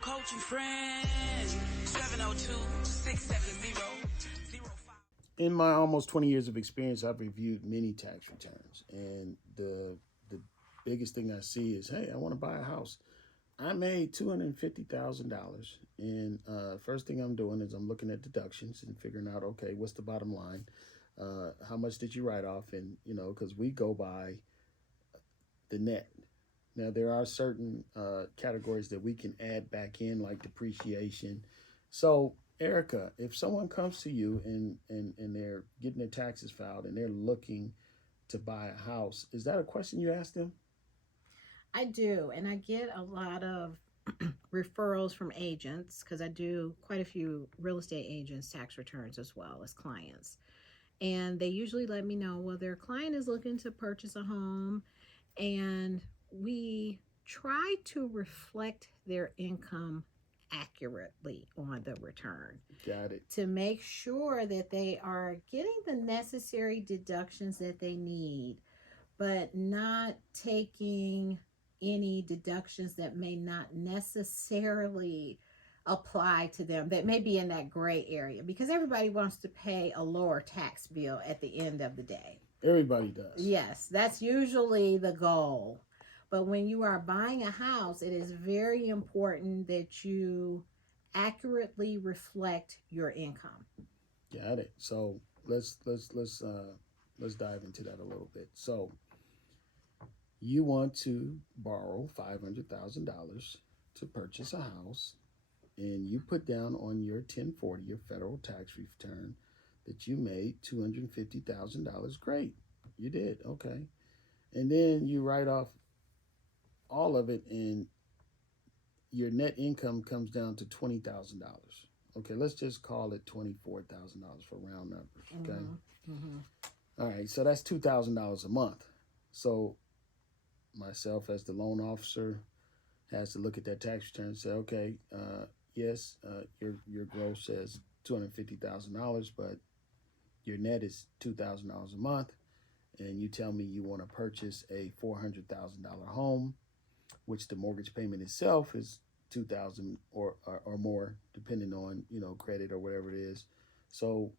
Coaching friends, 702-670-05. In my almost 20 years of experience, I've reviewed many tax returns, and the biggest thing I see is, hey, I want to buy a house. I made $250,000, and first thing I'm doing is I'm looking at deductions and figuring out, okay, what's the bottom line? How much did you write off? And because we go by the net. Now there are certain categories that we can add back in, like depreciation. So Erica, if someone comes to you and they're getting their taxes filed and they're looking to buy a house, is that a question you ask them? I do, and I get a lot of referrals from agents because I do quite a few real estate agents' tax returns as well as clients. And they usually let me know, well, their client is looking to purchase a home, and we try to reflect their income accurately on the return. Got it. To make sure that they are getting the necessary deductions that they need, but not taking any deductions that may not necessarily apply to them, that may be in that gray area, because everybody wants to pay a lower tax bill at the end of the day. Everybody does. Yes, that's usually the goal. But when you are buying a house, it is very important that you accurately reflect your income. Got it. So let's dive into that a little bit. So you want to borrow $500,000 to purchase a house, and you put down on your 1040, your federal tax return, that you made $250,000. Great, you did. Okay, and then you write off all of it, and your net income comes down to $20,000. Okay, let's just call it $24,000 for round numbers. Okay. Mm-hmm. All right, so that's $2,000 a month. So myself, as the loan officer, has to look at that tax return and say, okay, yes, your gross says $250,000, but your net is $2,000 a month, and you tell me you want to purchase a $400,000 home, which the mortgage payment itself is $2,000 or more, depending on credit or whatever it is. So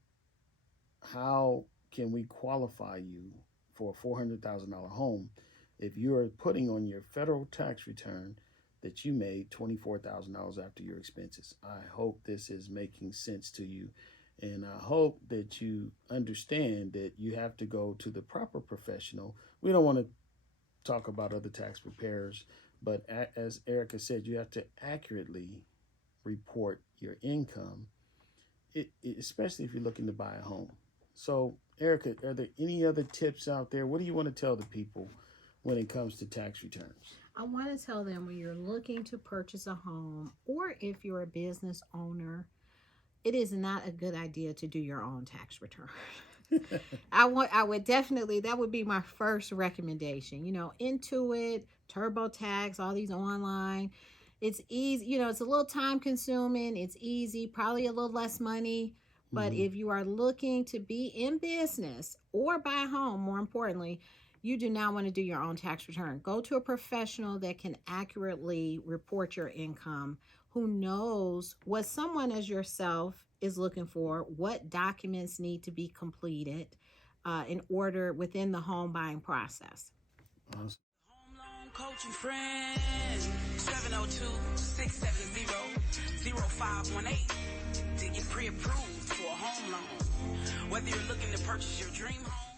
how can we qualify you for a $400,000 home if you are putting on your federal tax return that you made $24,000 after your expenses? I hope this is making sense to you, and I hope that you understand that you have to go to the proper professional. We don't want to talk about other tax preparers, but as Erica said, you have to accurately report your income, especially if you're looking to buy a home. So Erica, are there any other tips out there? What do you want to tell the people when it comes to tax returns? I want to tell them, when you're looking to purchase a home, or if you're a business owner, it is not a good idea to do your own tax return. I would definitely, that would be my first recommendation. Intuit, TurboTax, all these online. It's easy, it's a little time consuming. It's easy, probably a little less money. But if you are looking to be in business or buy a home, more importantly, you do not want to do your own tax return. Go to a professional that can accurately report your income, who knows what someone as yourself is looking for, what documents need to be completed in order within the home buying process. Awesome. Home loan coaching friends, 702-670-0518 to get pre-approved for a home loan. Whether you're looking to purchase your dream home